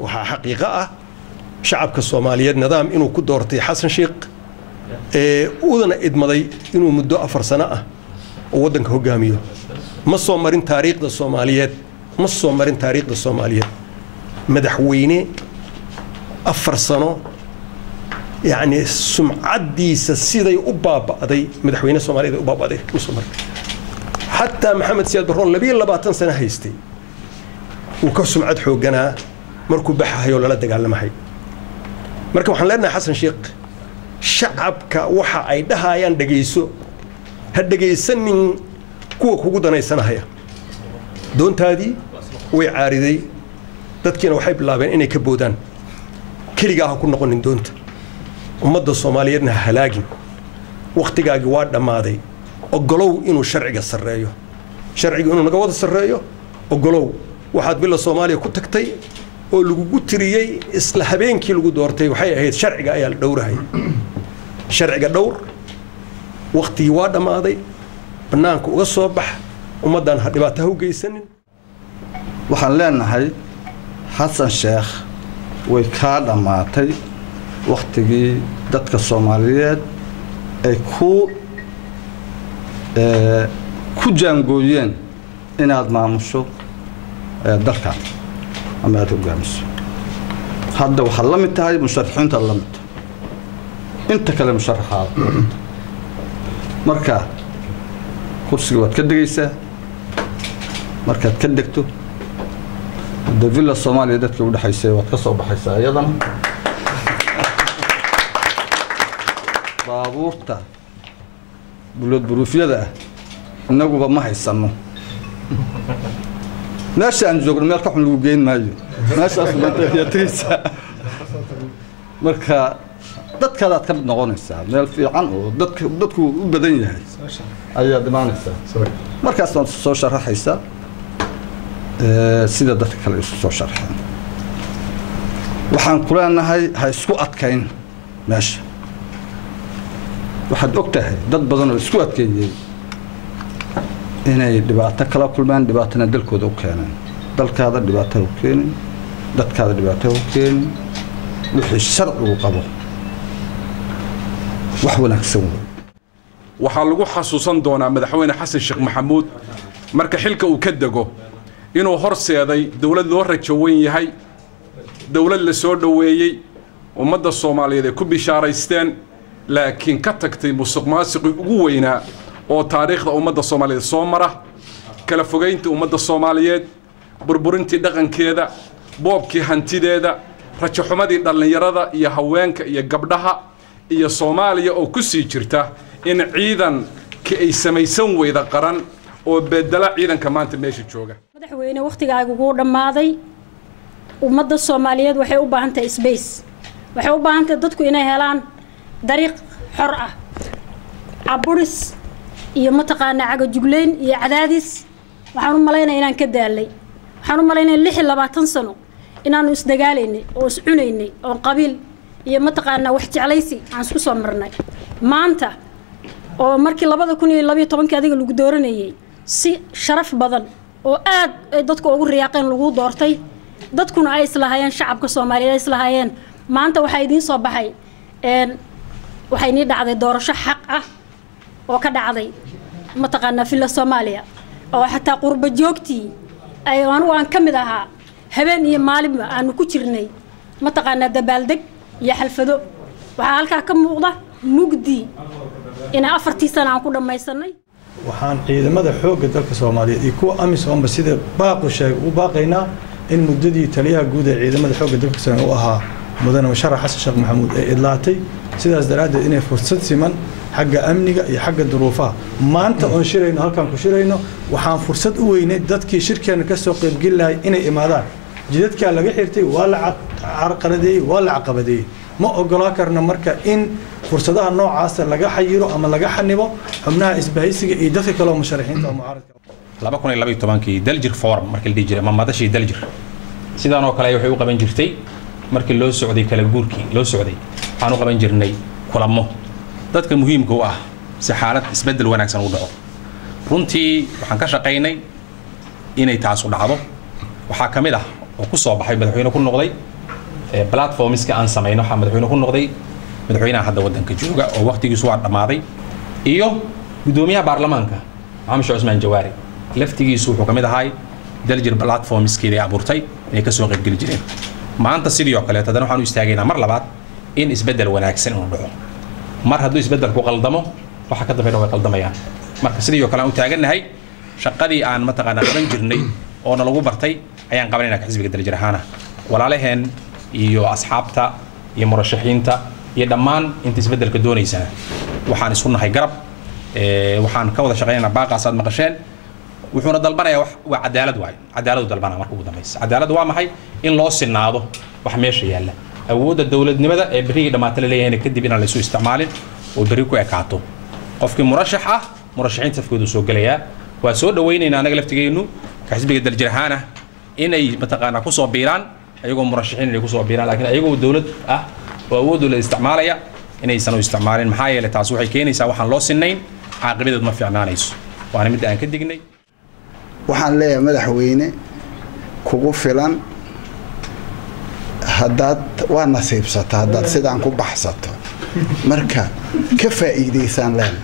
وها حقيقة شعب كالصوماليات نظام إنه كدورتي حسن شيخ وذن إدمضي إنه مدة 4 سنة وودن كهجاميو مصو مرين تاريخ الصوماليات مصو مرين تاريخ الصوماليات مدحويني 4 سنة يعني سمعدي سيدي أبابا أدي مدحويني الصوماليات أبابا أدي مصمر حتى محمد سياد برون لبي 24 سنة هيستي وكسم عد حوجنا مركو بحها هي ولا لا دق على محي مركو حن لنا حسن شيخ شعبك وحا أي دها ين دقيسو هالدقيسن كوكو دنيسنا هيا دون تادي ويعارضي dadkiina waxay bilaabeen inay ka boodaan kaligaa ku noqonin doonta ummadda Soomaaliyeedna halaagin waqtigaagi waa dhamaaday ogolow inuu sharciga sareeyo sharciga inuu naga wada sareeyo ogolow waxaad bila Soomaaliya ku tagtay oo lagu tiriyay isla habeenkii lagu doortay waxay ahayd sharciga ayaa la dhowrahay sharciga dhowr waqtigii waa dhamaaday banaanka uga soo bax ummadan ha dhibaato u geysanin waxaan leenahay حسن شيخ وكاد ماتي وقتي دتك الصوماليات أي كو جانجوين إن هذا ما مشوا دكان أما هذا جامس هذا وحلمت هاي مشرحين تلمت أنت كلام مشرح هذا مركا كرسي وتكدقيسة مركا تكدقتو الدفيلا الصومالية دتك وده حيسوي وتكسر بحيسة أيضا بابورته بلود بروفيا ده النجوى ما حيسمو ناس عن زوج الملك حلو جين مايو ناس أصلا يا تريسا مركا دتك هذا تكمل نغني الساعة مال في عنه دتك بدني هاي أيه دمان الساعة مركا أصلا سوشر حيسة sida dadka kale isu soo sharxeen waxaan ku leenahay ha isku adkayn meesha waxaad ogtahay dad badan oo isku adkeeyay inay dhibaato kala kulmaan dhibaatana dalkooda u keeneen dalkaada dhibaato u keenin dadkaada dhibaato u keenin wixii sharcigu qabo wax wanaagsan waxaa lagu xasuusan doonaa madaxweyne xasan sheekh maxamuud marka xilka uu ka dago inuu horseeday dawlad loo rajo weyn yahay dawlad la soo dhaweeyay ummadda Soomaaliyeed ay ku bishaaraysteen laakiin ka tagtay musuqmaasuqi ugu weynaa oo taariikhda ummadda Soomaaliyeed soo mara kala fogeynta ummadda Soomaaliyeed burburintii dhaqankeeda boobkii hantideeda rajo xumadii dhalinyarada iyo haweenka iyo gabdhaha iyo Soomaaliya oo ku sii jirta in ciidan ka ay samaysan weyda qaran oo bedela ciidanka maanta meesha jooga madaxweyne waqtigaagu ugu dhamaaday ummadda Soomaaliyeed waxay u baahan tahay space waxay u baahan tahay dadku inay helaan dariiq xor ah aburis iyo mataqaana caga jugleyn iyo cadaadis waxaan u maleynayaa inaan ka daalay waxaan u maleynayaa 26 sano inaanu isdagaalaynay oo iscunaynay oo qabiil iyo mataqaana wax jeclaysi aan isku soo marnay maanta oo markii 2012 adiga lagu dooranayay si sharaf badan oo aad ay dadku ugu riyaaqeen lagu doortay dadkuna ay islaayeen shacabka Soomaaliyeed ay islaayeen maanta waxa idin soo baxay waxay ni dhacday doorasho xaq ah oo ka dhacday mataqaana filla Soomaaliya oo xataa qurba joogtii ay aan kamid ahaa habeen iyo maalinba aanu ku jirnay mataqaana dabaaldeg iyo xalfado waxa halka ka muuqda mugdi ina 4 sano aan ku dhamaysanay waxaan ciidamada xoogga dalka Soomaaliyeed iyo kuwa amisom sida baaqo sheeg u baaqayna in muddadii taliyaha guud ee ciidamada xoogga dalka Soomaaliyeed uu ahaa mudane musharax xasan sheekh maxamuud ee idlaatay sidaas daraaddeed inay fursad siman xagga amniga iyo xagga duruufaha maanta oo shirayno halkan ku shirayno waxaan fursad u weynay dadkii shirkeena ka soo qayb galay inay imaadaan jidadka laga xirtay waa la carqaladeeyay waa la caqabadeeyay ma ogola karna marka in fursadaha noocaas laga xayiro ama laga xanibo xubnaha isbahaysiga iyo dadka kale oo musharaxiinta oo mucaaradka 2012 daljir forum markii la dijiray mamadashii daljir sidaan oo kale waxay u qaban jirtay markii loo socday kala guurkii loo socday waxaan u qaban jirnay kulamo dadka muhiimka u ah si xaalad isbedel wanaagsan u dhaco runtii waxaan ka shaqeynay inay taas u dhacdo waxa kamid ah oo ku soo baxay madaxweyne ku noqday platformska aan samayno waxaa madaxweyne ku noqday madaxweynaha hadda waddanka jooga oo waqtigiisu waa dhammaaday iyo gudoomiyaha baarlamaanka maxamed sheekh cusmaan jawaari laftigiisu wuxuu ka mid ahay daljir platformskeeda ay abuurtay inay ka soo qaybgeli jireen maanta sidii oo kaleeto haddana waxaan u istaagaynaa mar labaad in isbeddel wanaagsan inuu dhaco mar hadduu isbeddelku qaldamo waxa ka dambeeya way qaldamayaan marka sidii oo kale aan u taagannahay shaqadii aan mataqaanaa qaban jirnay oo lagu bartay ayaan qabanaynaa xisbiga daljir ahaana walaalaheen iyo asxaabta iyo murashaxiinta iyo dhammaan inta isbeddelka doonaysaa waxaan isku nahay garab waxaan ka wada shaqaynaynaa baaqaas aad maqasheen wuxuuna dalbanayaa waa cadaalad waay cadaaladu dalbanaa marka ugu dambaysa cadaaladu waa maxay in loo sinaado wax meesha yaalla awoodda dowladnimada ee berrigii dhammaata la leeyahayna kadib inaan laysu isticmaalin oo berri ku ekaato qofkii murashax ah murashaxiinta safkoodu soo gelayaa waa soo dhawaynaynaa anaga laftigeennu ka xisbiga daljir ahaana inay mataqaanaa ku soo biiraan ayagoo murashaxiin inay ku soo biiraan laakiin ayagoo dowlad ah oo awooddu la isticmaalaya inaysan u isticmaalin maxaa yeelay taas waxay keenaysaa waxaan loo sinnayn caaqibadeedu ma fiicnaanayso waana mid aan ka dignay waxaan leeyahay madaxweyne kugu filan haddaad waa nasiibsata haddaad sidaan ku baxsato marka ka faa'iidaysaan leena